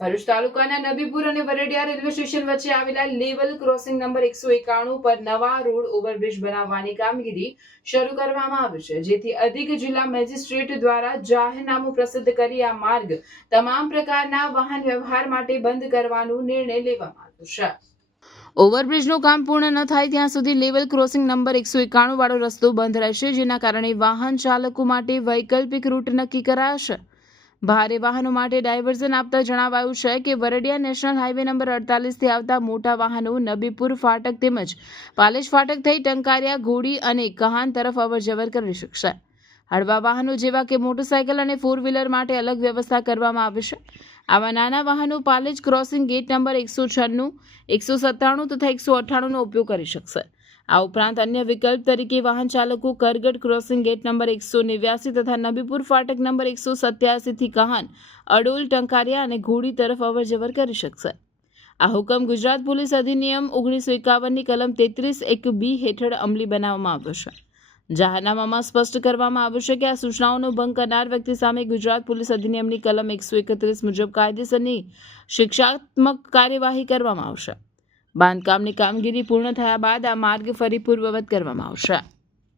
ભરૂચ તાલુકાના નબીપુર અને વરડિયા railway station વચ્ચે આવેલા લેવલ ક્રોસિંગ નંબર 191 પર નવા રોડ ઓવરબ્રિજ બનાવવાની કામગીરી શરૂ કરવામાં આવી છે, જેથી અધિક જિલ્લા મેજિસ્ટ્રેટ દ્વારા જાહેરનામું પ્રસિદ્ધ કરી આ માર્ગ તમામ પ્રકારના વાહન વ્યવહાર માટે બંધ કરવાનો નિર્ણય લેવામાં આવ્યો છે. ઓવરબ્રિજનું કામ પૂર્ણ ન થાય ત્યાં સુધી લેવલ ક્રોસિંગ નંબર 191 વાળો રસ્તો બંધ રહેશે, જેના કારણે વાહન ચાલકો માટે વૈકલ્પિક રૂટ નક્કી કરાશે. ભારે વાહનો માટે ડાયવર્ઝન આપતા જણાવાયું છે કે વરડિયા નેશનલ હાઈવે નંબર 48 થી આવતા મોટા વાહનો નબીપુર ફાટક તેમજ પાલેજ ફાટક થઈ ટંકારિયા, ઘોડી અને કહાન તરફ અવરજવર કરી શકશે. હળવા વાહનો જેવા કે મોટરસાયકલ અને 4 વ્હીલર માટે અલગ વ્યવસ્થા કરવામાં આવી છે. આવા નાના વાહનો પાલેજ ક્રોસિંગ ગેટ નંબર 196, 197 તથા 198 નો ઉપયોગ કરી શકશે. આ ઉપરાંત અન્ય વિકલ્પ તરીકે વાહન ચાલકો કરગઢ ક્રોસિંગ ગેટ નંબર 189 તથા નબીપુર ફાટક નંબર 187 થી કહાન, અડોલ, ટંકારિયા અને ઘોડી તરફ અવરજવર કરી શકશે. આ હુકમ ગુજરાત પોલીસ અધિનિયમ 1951 ની કલમ 33(1)(b) હેઠળ અમલી બનાવવામાં આવ્યો છે. જાહેરનામામાં સ્પષ્ટ કરવામાં આવ્યું છે કે આ સૂચનાઓનો ભંગ કરનાર વ્યક્તિ સામે ગુજરાત પોલીસ અધિનિયમની કલમ 131 મુજબ કાયદેસરની શિક્ષાત્મક કાર્યવાહી કરવામાં આવશે. બાંધકામની કામગીરી પૂર્ણ થયા બાદ આ માર્ગ ફરી પૂર્વવત કરવામાં આવશે.